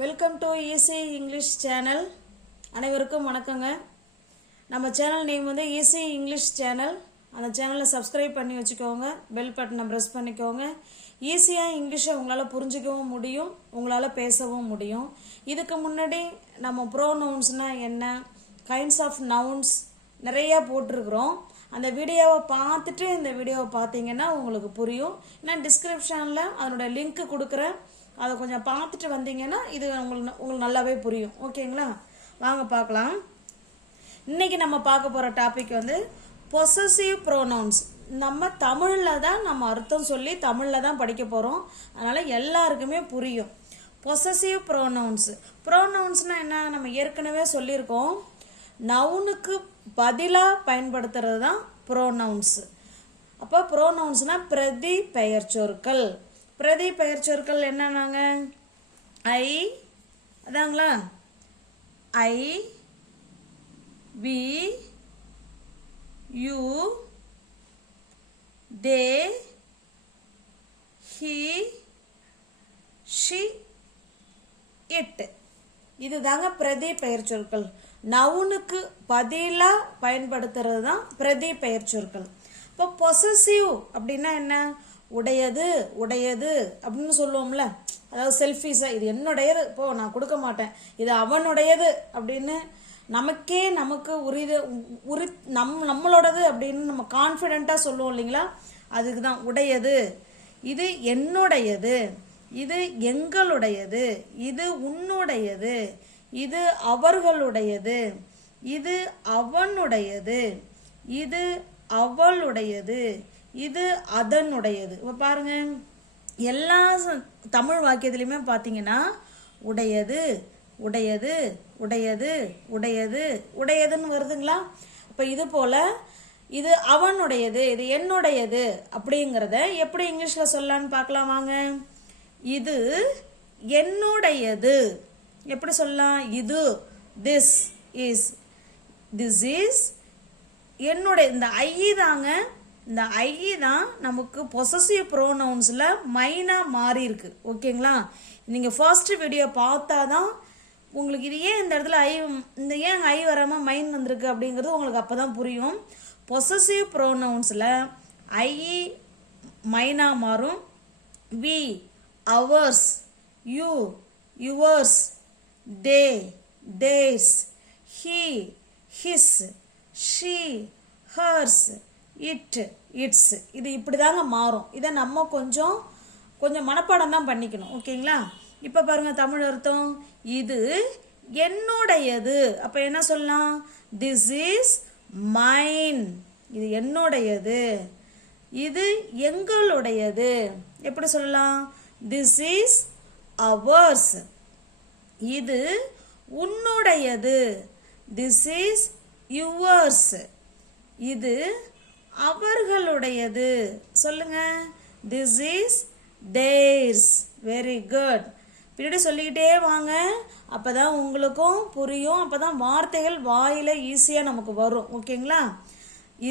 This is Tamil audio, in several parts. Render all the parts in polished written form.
Welcome to easy English channel. அனைவருக்கும் வணக்கங்க. நம்ம சேனல் நேம் வந்து ஈஸி இங்கிலீஷ் சேனல். அந்த சேனலை சப்ஸ்கிரைப் பண்ணி வச்சுக்கோங்க. பெல் பட்டனை ப்ரெஸ் பண்ணிக்கோங்க. ஈஸியாக இங்கிலீஷை உங்களால் புரிஞ்சிக்கவும் முடியும், உங்களால் பேசவும் முடியும். இதுக்கு முன்னாடி நம்ம ப்ரோனவுன்ஸ்னால் என்ன, கைண்ட்ஸ் ஆஃப் நவுன்ஸ் நிறையா போட்டிருக்கிறோம். அந்த வீடியோவை பார்த்துட்டு இந்த வீடியோவை பார்த்தீங்கன்னா உங்களுக்கு புரியும். நான் டிஸ்கிரிப்ஷனில் அதனோட லிங்க்கு கொடுக்குறேன். அதை கொஞ்சம் பார்த்துட்டு வந்தீங்கன்னா இது உங்களுக்கு நல்லாவே புரியும். ஓகேங்களா? வாங்க பார்க்கலாம். இன்றைக்கி நம்ம பார்க்க போகிற டாபிக் வந்து பொசசிவ் ப்ரோனவுன்ஸ். நம்ம தமிழில் தான் நம்ம அர்த்தம் சொல்லி தமிழில் தான் படிக்க போகிறோம். அதனால் எல்லாருக்குமே புரியும். பொசசிவ் ப்ரோனவுன்ஸ்னால் என்ன, நம்ம ஏற்கனவே சொல்லியிருக்கோம். நவுனுக்கு பதிலாக பயன்படுத்துறது தான் ப்ரோனவுன்ஸ். அப்போ ப்ரோனவுன்ஸ்னால் பிரதி பெயர் சொற்கள். பிரதி பெயர் சொற்கள் என்னன்னாங்க, ஐ, அதாங்களா, I, we, you, they, he, she, it. இதுதாங்க பிரதி பெயர் சொற்கள். நவுனுக்கு பதிலாக பயன்படுத்துறது தான் பிரதி பெயர் சொற்கள். இப்போ பொசசிவ் அப்படின்னா என்ன, உடையது உடையது அப்படின்னு சொல்லுவோம்ல. அதாவது செல்ஃபிஷாக இது என்னுடையது, இப்போ நான் கொடுக்க மாட்டேன், இது அவனுடையது அப்படின்னு நமக்கு நம்மளோடது அப்படின்னு நம்ம கான்ஃபிடென்ட்டாக சொல்லுவோம் இல்லைங்களா. அதுக்கு தான் உடையது. இது என்னுடையது, இது எங்களுடையது, இது உன்னுடையது, இது அவர்களுடையது, இது அவனுடையது, இது அவளுடையது, இது அதனுடையது. இப்போ பாருங்க, எல்லா தமிழ் வாக்கியத்திலையுமே பார்த்தீங்கன்னா உடையது உடையது உடையது உடையது உடையதுன்னு வருதுங்களா. இப்போ இது போல் இது அவனுடையது, இது என்னுடையது அப்படிங்கிறத எப்படி இங்கிலீஷில் சொல்லலான்னு பார்க்கலாம் வாங்க. இது என்னுடையது எப்படி சொல்லலாம், இது, திஸ் இஸ் என்னுடைய. இந்த ஐ தாங்க, இந்த ஐ தான் நமக்கு பொசசிவ் ப்ரோனவுன்ஸில் மைனாக மாறி இருக்கு. ஓகேங்களா? நீங்கள் ஃபர்ஸ்ட் வீடியோ பார்த்தா தான் உங்களுக்கு இது ஏன் இந்த இடத்துல இந்த ஏன் ஐ வராமல் மைன் வந்திருக்கு அப்படிங்கிறது உங்களுக்கு அப்போ தான் புரியும். பொசசிவ் ப்ரோனவுன்ஸில் ஐ மைனாக மாறும். We, ours, you, yours, they, theirs, he, his, she, hers, it, its. இது இப்படி தாங்க மாறும். இதை நம்ம கொஞ்சம் மனப்பாடம் தான் பண்ணிக்கணும். ஓகேங்களா? இப்போ பாருங்கள் தமிழ் அர்த்தம். இது என்னுடையது. அப்போ என்ன சொல்லலாம், திஸ் இஸ் மைன். இது என்னுடையது. இது எங்களுடையது. எப்படி சொல்லலாம், திஸ் இஸ் அவர்ஸ். இது உன்னுடையது, திஸ் இஸ் யுவர்ஸ். இது அவர்களுடையது, சொல்லுங்க, this is there's. Very good. பின்னாடி சொல்லிக்கிட்டே வாங்க, அப்பதான் உங்களுக்கும் புரியும், அப்பதான் வார்த்தைகள் வாயில ஈஸியாக நமக்கு வரும். ஓகேங்களா?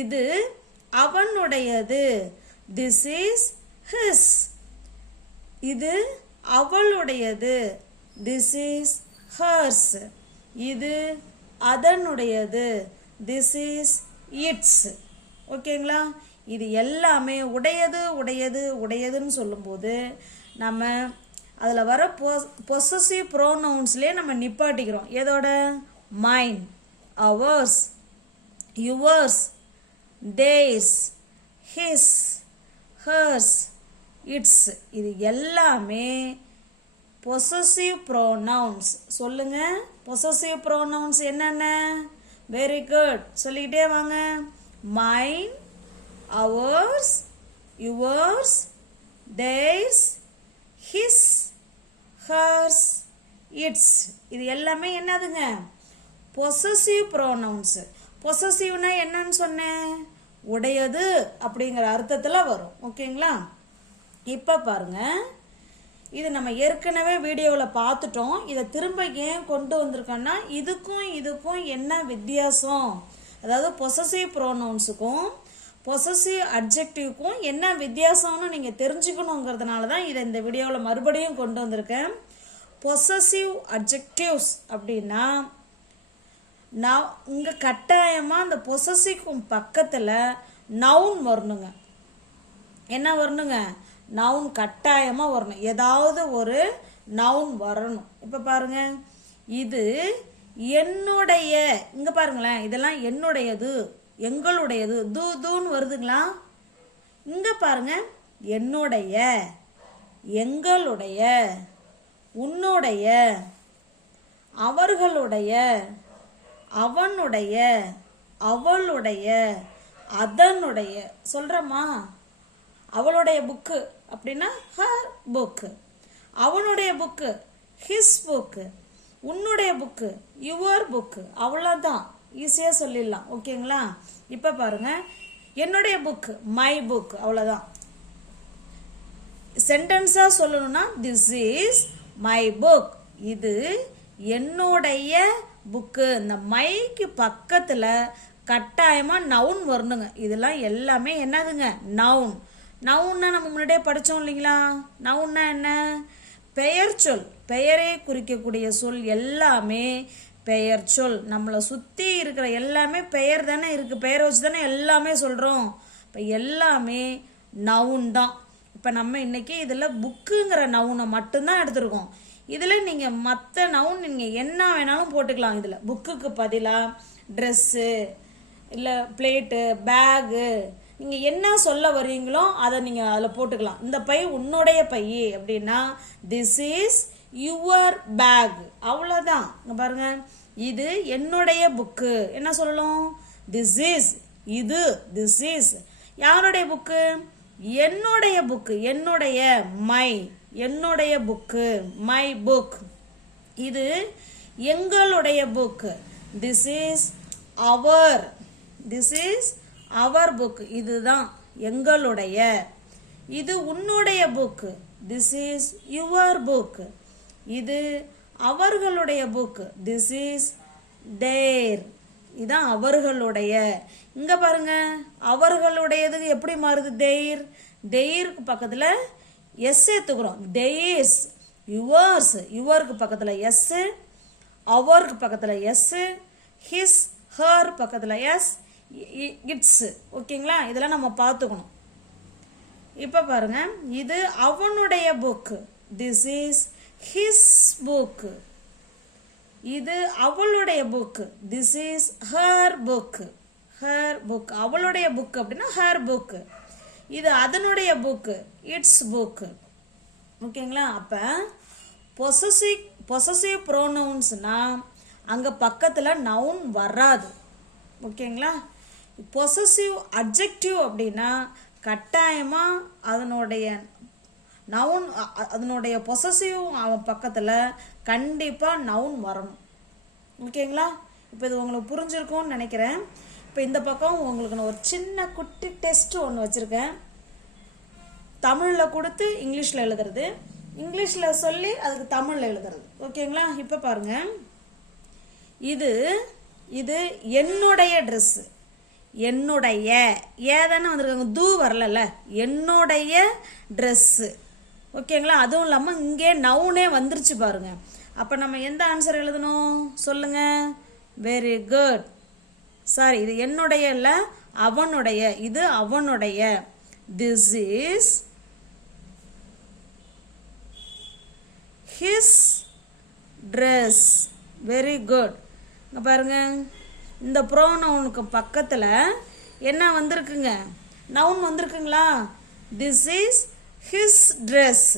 இது அவனுடையது, திஸ் இஸ் ஹிஸ். இது அவளுடையது, திஸ் இஸ் ஹர்ஸ். இது அதனுடையது, திஸ் இஸ் இட்ஸ். ஓகேங்களா? இது எல்லாமே உடையது உடையது உடையதுன்னு சொல்லும்போது நம்ம அதில் வர பொசசிவ் ப்ரோனவுன்ஸ்லேயே நம்ம நிப்பாட்டிக்கிறோம். எதோட, mine, ours, yours, theirs, his, hers, its. இது எல்லாமே பொசசிவ் ப்ரோனவுன்ஸ். சொல்லுங்க, பொசசிவ் ப்ரோனவுன்ஸ் என்னென்ன? வெரி குட், சொல்லிக்கிட்டே வாங்க. Mine, ours, yours, theirs, his, hers, its. இது எல்லாமே என்னதுங்க, பொசசிவ் ப்ரோனவுன்ஸ். பொசசிவ்னா என்னன்னு சொன்னேன், உடையது அப்படிங்கிற அர்த்தத்தில் வரும். ஓகேங்களா? இப்போ பாருங்க, இது நம்ம ஏற்கனவே வீடியோவில் பார்த்துட்டோம். இதை திரும்ப ஏன் கொண்டு வந்திருக்கோன்னா, இதுக்கும் என்ன வித்தியாசம், அதாவது பொசசிவ் ப்ரோனவுன்ஸுக்கும் பொசசிவ் அட்ஜெக்டிவ்க்கும் என்ன வித்தியாசம்னு நீங்கள் தெரிஞ்சுக்கணுங்கிறதுனால தான் இதை இந்த வீடியோவில் மறுபடியும் கொண்டு வந்திருக்கேன். பொசசிவ் அட்ஜெக்டிவ்ஸ் அப்படின்னா நான் இங்கே கட்டாயமாக அந்த பொசசிவ்க்கும் பக்கத்தில் நவுன் வரணுங்க. என்ன வரணுங்க? நவுன் கட்டாயமாக வரணும். ஏதாவது ஒரு நவுன் வரணும். இப்போ பாருங்க, இது என்னுடைய, இங்கே பாருங்களேன், இதெல்லாம் என்னுடையது, எங்களுடையது, தூன்னு வருதுங்களா? இங்கே பாருங்க, என்னுடைய, எங்களுடைய, உன்னுடைய, அவர்களுடைய, அவனுடைய, அவளுடைய, அதனுடைய. சொல்கிறேம்மா, அவளுடைய புக்கு அப்படின்னா ஹர் புக்கு, அவனுடைய புக்கு ஹிஸ் புக்கு, உன்னுடைய புக்கு யுவர் புக்கு. அவ்வளோதான், ஈஸியாக சொல்லிடலாம். ஓகேங்களா? இப்போ பாருங்க, என்னுடைய புக்கு மை புக். அவ்வளோதான். சென்டென்ஸாக சொல்லணும்னா திஸ் இஸ் மை புக், இது என்னுடைய புக்கு. இந்த மைக்கு பக்கத்தில் கட்டாயமாக நவுன் வரணுங்க. இதெல்லாம் எல்லாமே என்னதுங்க? நவுன். நவுன்னா நம்ம முன்னாடியே படித்தோம் இல்லைங்களா? நவுன்னா என்ன? பெயர் சொல், பெயரை குறிக்கக்கூடிய சொல் எல்லாமே பெயர் சொல். நம்மளை சுற்றி இருக்கிற எல்லாமே பெயர் தானே இருக்குது, பெயரை வச்சு தானே எல்லாமே சொல்கிறோம். இப்போ எல்லாமே நவுன் தான். இப்போ நம்ம இன்னைக்கு இதில் புக்குங்கிற நவுனை மட்டும்தான் எடுத்துருக்கோம். இதில் நீங்கள் மற்ற நவுன் நீங்கள் என்ன வேணாலும் போட்டுக்கலாம். இதில் புக்குக்கு பதிலாக ட்ரெஸ்ஸு, இல்லை பிளேட்டு, பேகு, நீங்கள் என்ன சொல்ல வரீங்களோ அதை நீங்கள் அதில் போட்டுக்கலாம். இந்த பை உன்னுடைய பை அப்படின்னா திஸ் இஸ் யுவர் பேக். அவ்வளோதான். இங்கே பாருங்க, இது என்னுடைய புக்கு. என்ன சொல்லணும்? திஸ் இஸ், இது, திஸ் இஸ் யாருடைய புக்கு? என்னுடைய புக்கு, என்னுடைய, மை, என்னுடைய புக்கு மை புக். இது எங்களுடைய book, this is our, this is our book, இதுதான் எங்களுடைய. இது உன்னுடைய book, this is your book. இது அவர்களுடைய புக்கு, திஸ் இஸ் தேர், இதான் அவர்களுடைய. இங்க பாருங்க, அவர்களுடையது எப்படி மாறுது? தேர். தேருக்கு பக்கத்துல எஸ் சேர்த்துக்கிறோம். தேர்ஸ், யுவர்ஸ், யுவருக்கு பக்கத்துல எஸ், அவருக்கு பக்கத்துல எஸ், ஹிஸ், ஹர் பக்கத்துல எஸ், இட்ஸ். ஓகேங்களா? இதெல்லாம் நம்ம பார்த்துக்கணும். இப்போ பாருங்க, இது அவனுடைய book, this is his book. இது அவளுடைய book, this is her book, her book. அவளுடைய புக் அப்படின்னா ஹர் புக்கு. இது அதனுடைய புக்கு, இட்ஸ் புக்கு. ஓகேங்களா? அப்போ பொசசிவ் ப்ரோனவுன்ஸ்னா அங்கே பக்கத்தில் நவுன் வராது. ஓகேங்களா? பொசசிவ் அட்ஜெக்டிவ் அப்படின்னா கட்டாயமாக அதனுடைய நவுன், அதனுடைய பொசசிவ் அவன் பக்கத்தில் கண்டிப்பாக நவுன் வரணும். ஓகேங்களா? இப்போ இது உங்களுக்கு புரிஞ்சிருக்கும்னு நினைக்கிறேன். இப்போ இந்த பக்கம் உங்களுக்கு நான் ஒரு சின்ன குட்டி டெஸ்ட் ஒன்று வச்சுருக்கேன். தமிழில் கொடுத்து இங்கிலீஷில் எழுதுறது, இங்கிலீஷில் சொல்லி அதுக்கு தமிழில் எழுதுறது. ஓகேங்களா? இப்போ பாருங்கள், இது இது என்னுடைய ட்ரெஸ்ஸு, என்னுடைய ஏதானே வந்திருக்காங்க, தூ வரல, என்னுடைய ட்ரெஸ்ஸு. ஓகேங்களா? அதுவும் இல்லாமல் இங்கே நவுனே வந்துருச்சு பாருங்க. அப்போ நம்ம எந்த ஆன்சர் எழுதணும் சொல்லுங்க? Very good. சாரி, இது என்னுடைய இல்லை, அவனுடைய. இது அவனுடைய. This is his dress. Very good. இங்கே பாருங்க, இந்த ப்ரோனவுனுக்கு பக்கத்தில் என்ன வந்திருக்குங்க? நவுன் வந்திருக்குங்களா? This is his dress.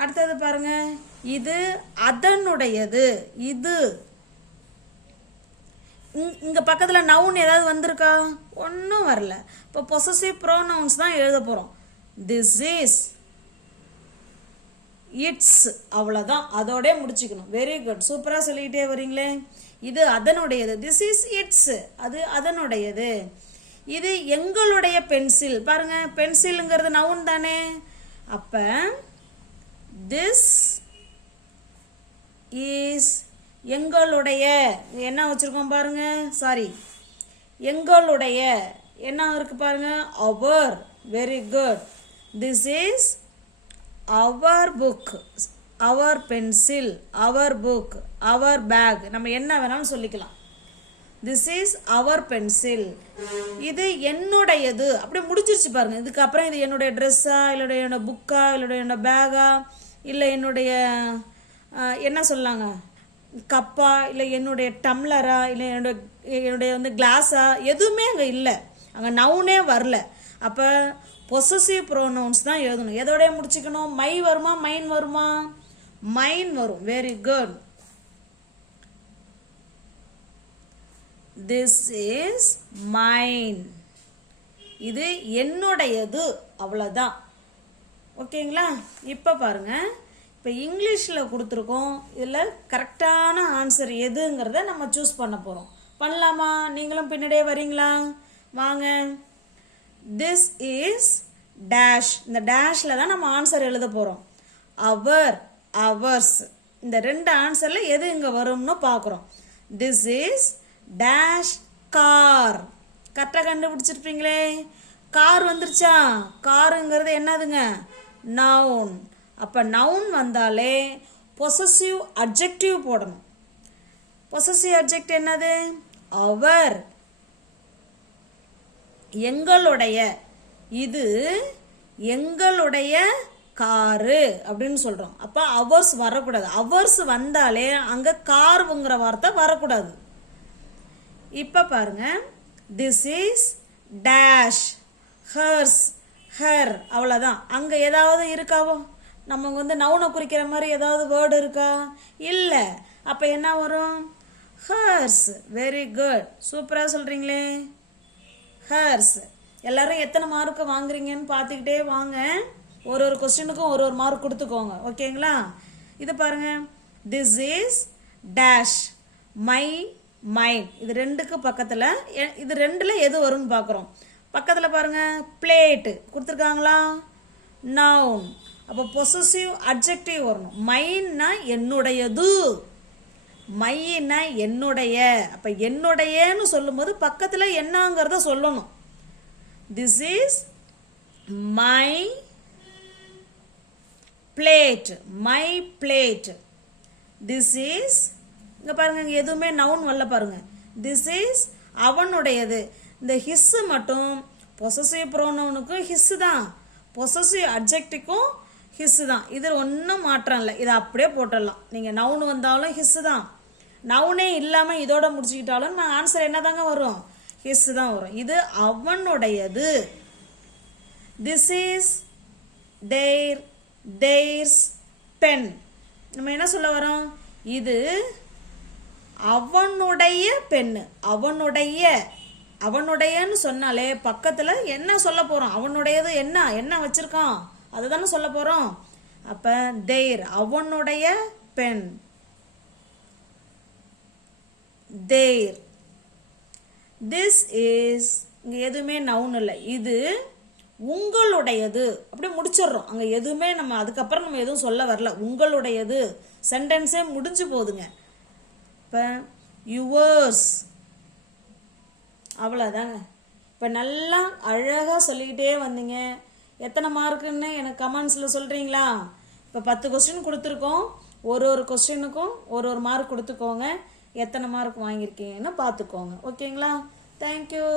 அடுத்தது பாருங்க, இது அதனுடையது. இது இங்கே பக்கத்தில் நவுன் ஏதாவது வந்திருக்கா? ஒன்றும் வரல. இப்போ பொசசிவ் ப்ரோனவுன்ஸ் தான் எழுத போகிறோம். This is, it's. அவ்வளோதான், அதோட முடிச்சுக்கணும். வெரி குட், சூப்பராக சொல்லிக்கிட்டே வரீங்களே. இது அதனுடையது, திஸ் இஸ் இட்ஸ், அது அதனுடையது. இது எங்களுடைய பென்சில். பாருங்க, பென்சிலுங்கிறது நவுன் தானே. அப்போ திஸ் இஸ் எங்களுடைய, என்ன வச்சுருக்கோம் பாருங்க, சாரி, எங்களுடைய என்ன இருக்கு பாருங்க, our. Very good. This is our book. Our pencil, our book, our bag, நம்ம என்ன வேணாலும் சொல்லிக்கலாம். திஸ் இஸ் அவர் பென்சில், இது என்னுடையது. அப்படி முடிச்சிருச்சு பாருங்க. இதுக்கப்புறம் இது என்னுடைய ட்ரெஸ்ஸா, இல்லை என்னோட புக்கா, இல்லை என்னோட பேகா, இல்லை என்னுடைய என்ன சொல்லாங்க கப்பா, இல்லை என்னுடைய டம்ளரா, இல்லை என்னுடைய வந்து கிளாஸா, எதுவுமே அங்கே இல்லை. அங்கே நவுனே வரல. அப்போ பொசசிவ் ப்ரோனவுன்ஸ் தான் எழுதணும். எதோடய முடிச்சுக்கணும்? மை வருமா, மைன் வருமா? மைன் வரும். Very good. This is mine, இது என்னுடையது. அவ்வளோதான். ஓகேங்களா? இப்போ பாருங்க, இப்போ இங்கிலீஷில் கொடுத்துருக்கோம். இதில் கரெக்டான ஆன்சர் எதுங்கிறத நம்ம சூஸ் பண்ண போகிறோம். பண்ணலாமா? நீங்களும் பின்னாடியே வரீங்களா? வாங்க. This is dash. இந்த டேஷில் தான் நம்ம ஆன்சர் எழுத போகிறோம். அவர், அவர்ஸ், இந்த ரெண்டு ஆன்சரில் எது இங்கே வரும்னு பார்க்குறோம். This is dash car. கரெக்டாக கண்டுபிடிச்சிருப்பீங்களே. கார் வந்துருச்சா? காருங்கிறது என்னதுங்க? நவுன். அப்போ நவுன் வந்தாலே பொசசிவ் அட்ஜெக்டிவ் போடணும். பொசசிவ் அட்ஜெக்டிவ் என்னது? அவர், எங்களுடைய, இது எங்களுடைய காரு அப்படின்னு சொல்கிறோம். அப்போ அவர்ஸ் வரக்கூடாது. அவர்ஸ் வந்தாலே அங்கே காருங்கிற வார்த்தை வரக்கூடாது. இப்போ பாருங்க, this is dash hers, her, அவ்வளோதான். அங்கே ஏதாவது இருக்காவோ? நம்ம வந்து நவுனை குறிக்கிற மாதிரி ஏதாவது வேர்டு இருக்கா? இல்லை. அப்போ என்ன வரும்? ஹர்ஸ். வெரி குட், சூப்பராக சொல்கிறீங்களே. ஹர்ஸ். எல்லாரும் எத்தனை மார்க்கு வாங்குறீங்கன்னு பார்த்துக்கிட்டே வாங்க. ஒரு ஒரு கொஸ்டினுக்கும் ஒரு ஒரு மார்க் கொடுத்துக்கோங்க. ஓகேங்களா? இது பாருங்க, திஸ் இஸ் டேஷ் மை மைன். இது ரெண்டுக்கு பக்கத்தில், இது ரெண்டில் எது வரும்னு பார்க்குறோம். பக்கத்தில் பாருங்க, பிளேட்டு கொடுத்துருக்காங்களா? நவுன். அப்போ பொசசிவ் அட்ஜெக்டிவ் வரணும். மைன்னா என்னுடையது, மைன்னா என்னுடைய. அப்போ என்னுடையன்னு சொல்லும்போது பக்கத்தில் என்னங்கிறத சொல்லணும். This is my plate, my plate. This is, இங்கே பாருங்க, இங்கே எதுவுமே நவுன் வரல பாருங்க. திஸ் இஸ் அவனுடையது. இந்த ஹிஸ்ஸு மட்டும் பொசசிவ் ப்ரோனவுனுக்கும் ஹிஸ்ஸு தான், பொசசிவ் அட்ஜெக்டிவ்க்கும் ஹிஸ்ஸு தான். இதில் ஒன்றும் மாற்றம் இல்லை. இதை அப்படியே போட்டுடலாம். நீங்கள் நவுன் வந்தாலும் ஹிஸ்ஸு தான், நவுனே இல்லாமல் இதோட முடிச்சுக்கிட்டாலும் நான் ஆன்சர் என்ன தாங்க வரும்? ஹிஸ்ஸு தான் வரும். இது அவனுடையது. This is their, theirs pen. நம்ம என்ன சொல்ல வரோம்? இது அவனுடைய பெண்ணு. அவனுடைய, அவனுடையன்னு சொன்னாலே பக்கத்தில் என்ன சொல்ல போகிறோம்? அவனுடையது என்ன என்ன வச்சுருக்கான் அதை தானே சொல்ல போகிறோம். அப்போ தேர், அவனுடைய பெண், தேர். திஸ் இஸ், இங்கே எதுவுமே நவுன் இல்லை. இது உங்களுடையது. அப்படியே முடிச்சிடுறோம். அங்கே எதுவுமே நம்ம அதுக்கப்புறம் நம்ம எதுவும் சொல்ல வரல. உங்களுடையது சென்டென்ஸே முடிஞ்சு போகுதுங்க. இப்போ யுவர்ஸ், அவ்வளோதாங்க. இப்போ நல்லா அழகாக சொல்லிக்கிட்டே வந்தீங்க. எத்தனை மார்க்குன்னு எனக்கு கமெண்ட்ஸில் சொல்கிறீங்களா? இப்போ 10 கொஸ்டின் கொடுத்துருக்கோம். ஒரு ஒரு கொஸ்டினுக்கும் ஒரு ஒரு மார்க் கொடுத்துக்கோங்க. எத்தனை மார்க் வாங்கியிருக்கீங்கன்னு பார்த்துக்கோங்க. ஓகேங்களா? தேங்க்யூ.